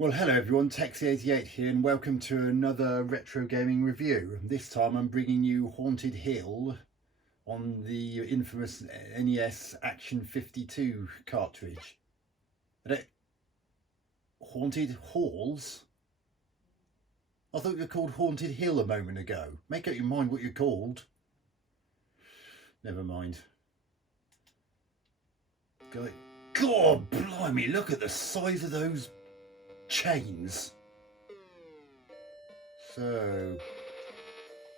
Well, hello everyone, Texie88 here, and welcome to another retro gaming review. This time I'm bringing you Haunted Hill on the infamous NES Action 52 cartridge. Haunted Halls? I thought you were called Haunted Hill a moment ago. Make up your mind what you're called. Never mind. God blimey, look at the size of those chains. So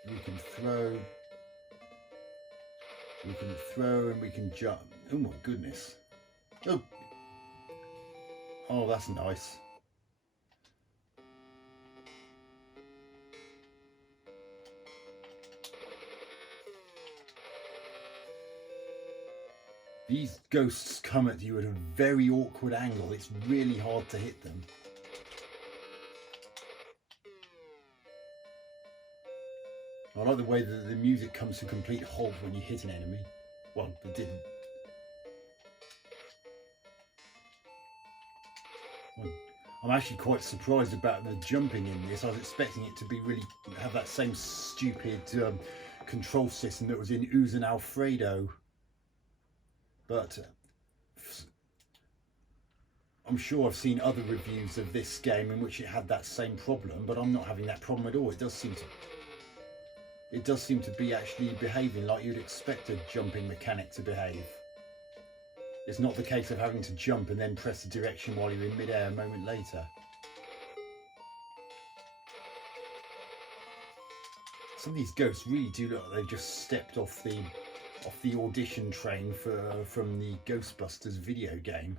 we can throw and we can jump. Oh my goodness. Oh, that's nice. These ghosts come at you at a very awkward angle. It's really hard to hit them. I like the way that the music comes to a complete halt when you hit an enemy. Well, it didn't. I'm actually quite surprised about the jumping in this. I was expecting it to be really have that same stupid control system that was in Ooze and Alfredo. But I'm sure I've seen other reviews of this game in which it had that same problem, but I'm not having that problem at all. It does seem to be actually behaving like you'd expect a jumping mechanic to behave. It's not the case of having to jump and then press the direction while you're in mid-air a moment later. Some of these ghosts really do look like they've just stepped off the audition train from the Ghostbusters video game.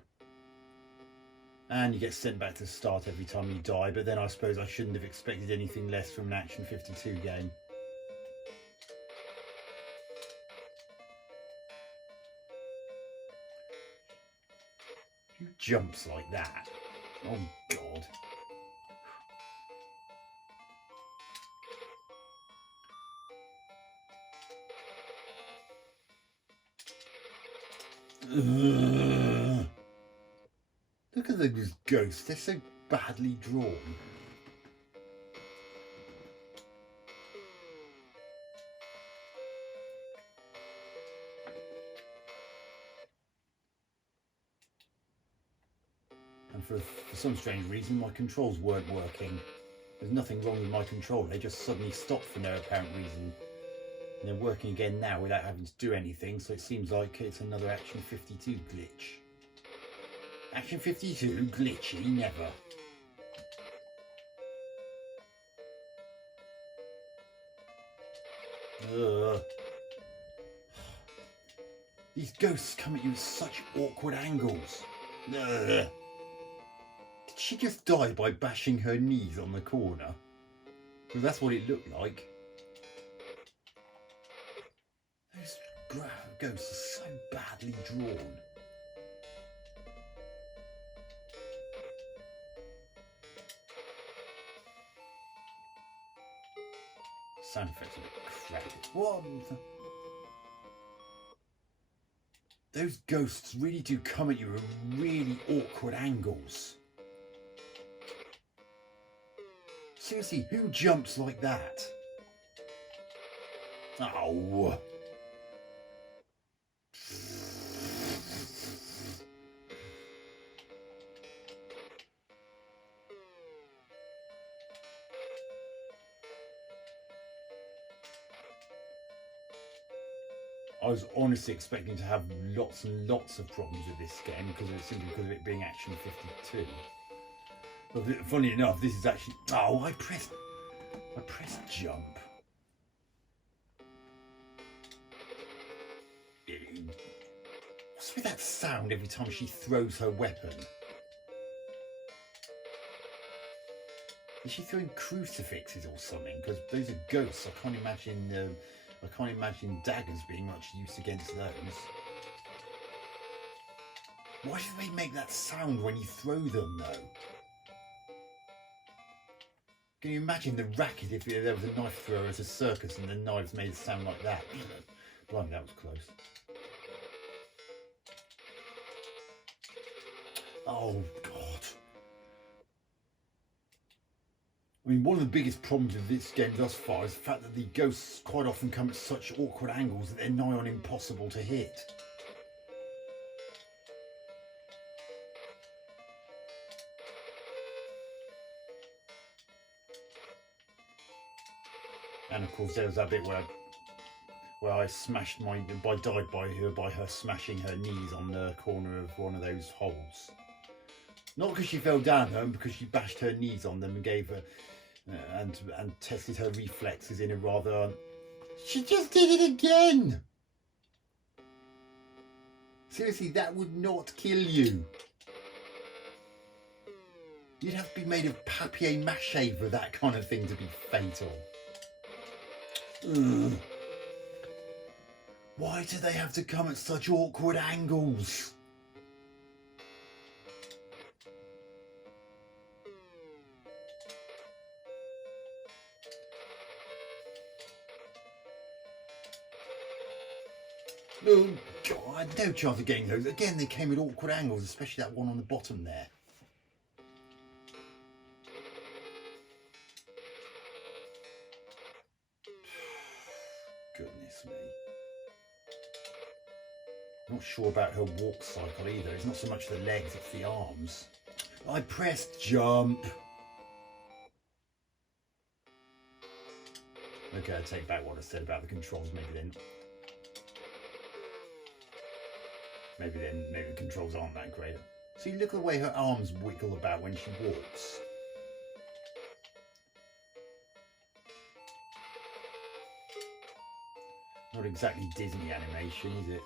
And you get sent back to the start every time you die, but then I suppose I shouldn't have expected anything less from an Action 52 game. Who jumps like that? Oh God. Ugh. Look at those ghosts, they're so badly drawn. And for some strange reason my controls weren't working. There's nothing wrong with my controller, they just suddenly stopped for no apparent reason. And they're working again now without having to do anything, so it seems like it's another Action 52 glitch. Action 52 glitchy? Never. Ugh. These ghosts come at you at such awkward angles. Ugh. Did she just die by bashing her knees on the corner? Because that's what it looked like. Those ghosts are so badly drawn. Sound effects are a bit crappy. What? Those ghosts really do come at you at really awkward angles. Seriously, who jumps like that? Oh. I was honestly expecting to have lots and lots of problems with this game simply because of it being Action 52. But funny enough, this is actually... Oh, I pressed jump. What's with that sound every time she throws her weapon? Is she throwing crucifixes or something? Because those are ghosts. I can't imagine daggers being much use against those. Why do they make that sound when you throw them, though? Can you imagine the racket if there was a knife thrower at a circus and the knives made a sound like that? Blimey, that was close. Oh, God. I mean, one of the biggest problems with this game thus far is the fact that the ghosts quite often come at such awkward angles that they're nigh on impossible to hit. And of course there was that bit where I smashed died by her smashing her knees on the corner of one of those holes. Not because she fell down though, because she bashed her knees on them and gave her and tested her reflexes in a rather. She just did it again. Seriously, that would not kill you. You'd have to be made of papier-mâché for that kind of thing to be fatal. Ugh. Why do they have to come at such awkward angles? Oh, God, I had no chance of getting those. Again, they came at awkward angles, especially that one on the bottom there. Goodness me. Not sure about her walk cycle either. It's not so much the legs, it's the arms. I pressed jump. Okay, I take back what I said about the controls. Maybe the controls aren't that great. See, look at the way her arms wiggle about when she walks. Not exactly Disney animation, is it?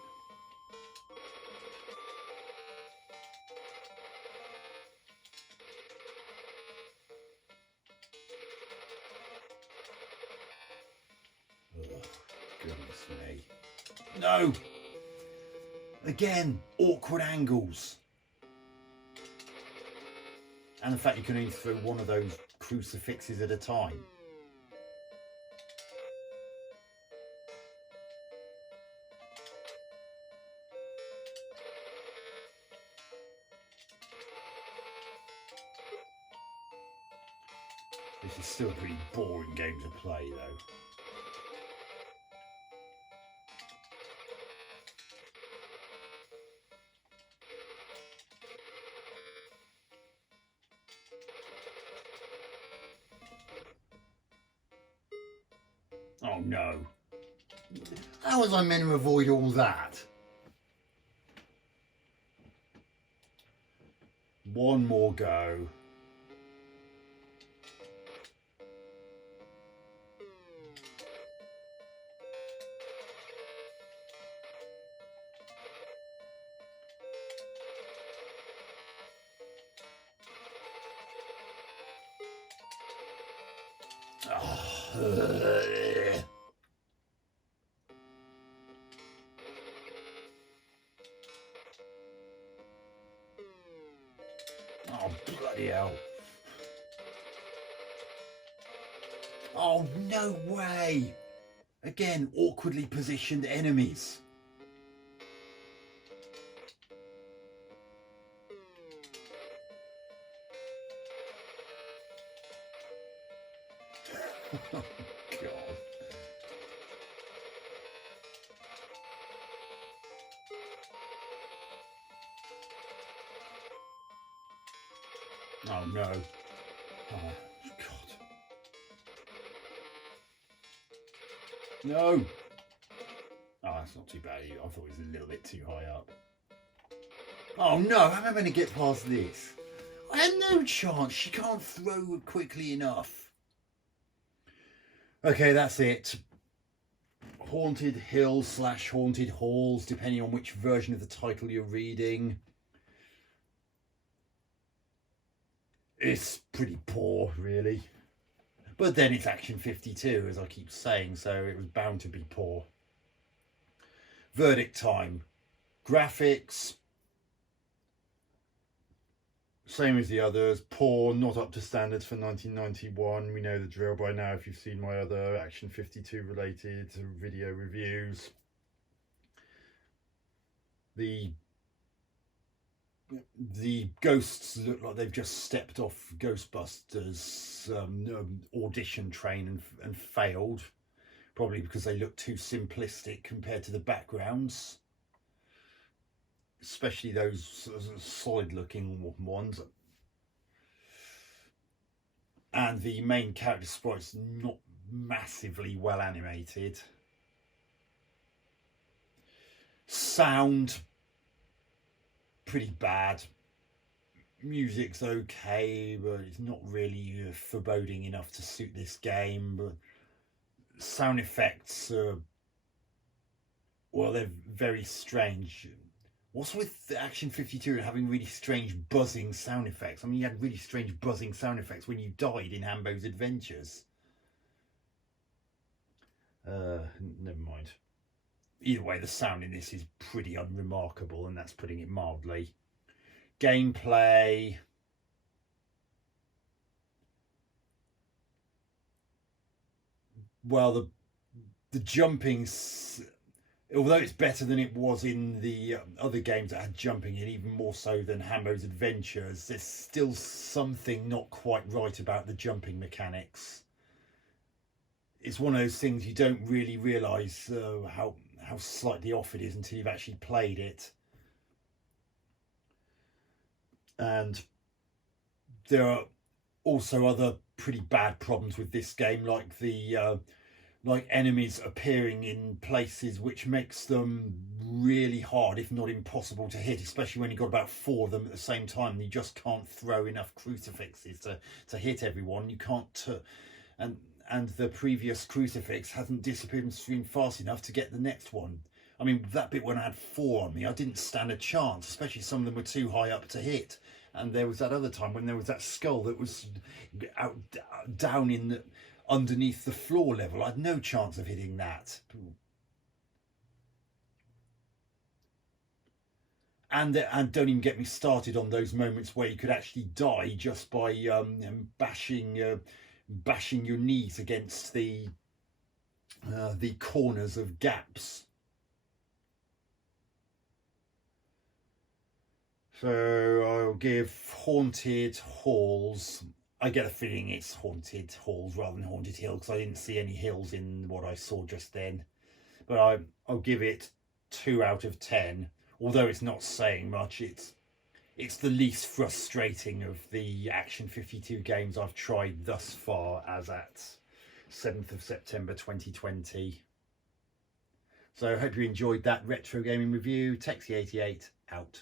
Oh, goodness me. No! Again, awkward angles. And the fact you can only throw one of those crucifixes at a time. This is still a pretty boring game to play though. Oh no. How was I meant to avoid all that? One more go. Oh, bloody hell. Oh, no way. Again, awkwardly positioned enemies. Oh, God. Oh, no. Oh, God. No. Oh, that's not too bad. I thought it was a little bit too high up. Oh, no. How am I going to get past this? I had no chance. She can't throw quickly enough. Okay, that's it. Haunted Hills / Haunted Halls, depending on which version of the title you're reading. It's pretty poor, really. But then it's Action 52, as I keep saying, so it was bound to be poor. Verdict time. Graphics. Same as the others. Poor, not up to standards for 1991. We know the drill by now if you've seen my other Action 52 related video reviews. The the ghosts look like they've just stepped off Ghostbusters audition train and failed, probably because they look too simplistic compared to the backgrounds, especially those solid looking ones. And the main character sprite's not massively well animated. Sound pretty bad. Music's okay, but it's not really foreboding enough to suit this game. But sound effects are, well, they're very strange. What's with the Action 52 and having really strange buzzing sound effects? I mean, you had really strange buzzing sound effects when you died in Hambo's Adventures. Never mind. Either way, the sound in this is pretty unremarkable, and that's putting it mildly. Gameplay, well, the jumping, although it's better than it was in the other games that had jumping in, even more so than Hambo's Adventures, there's still something not quite right about the jumping mechanics. It's one of those things you don't really realise how slightly off it is until you've actually played it. And there are also other pretty bad problems with this game, like the enemies appearing in places which makes them really hard, if not impossible, to hit, especially when you've got about 4 of them at the same time and you just can't throw enough crucifixes to hit everyone. You can't and the previous crucifix hasn't disappeared on screen fast enough to get the next one. I mean, that bit when I had 4 on me, I didn't stand a chance, especially some of them were too high up to hit. And there was that other time when there was that skull that was down in underneath the floor level. I had no chance of hitting that. And don't even get me started on those moments where you could actually die just by bashing your knees against the corners of gaps. So I'll give Haunted Halls. I get a feeling it's Haunted Halls rather than Haunted Hill, because I didn't see any hills in what I saw just then. But I'll give it 2 out of 10. Although it's not saying much, it's the least frustrating of the Action 52 games I've tried thus far, as at 7th of September 2020. So I hope you enjoyed that retro gaming review. Texie88 out.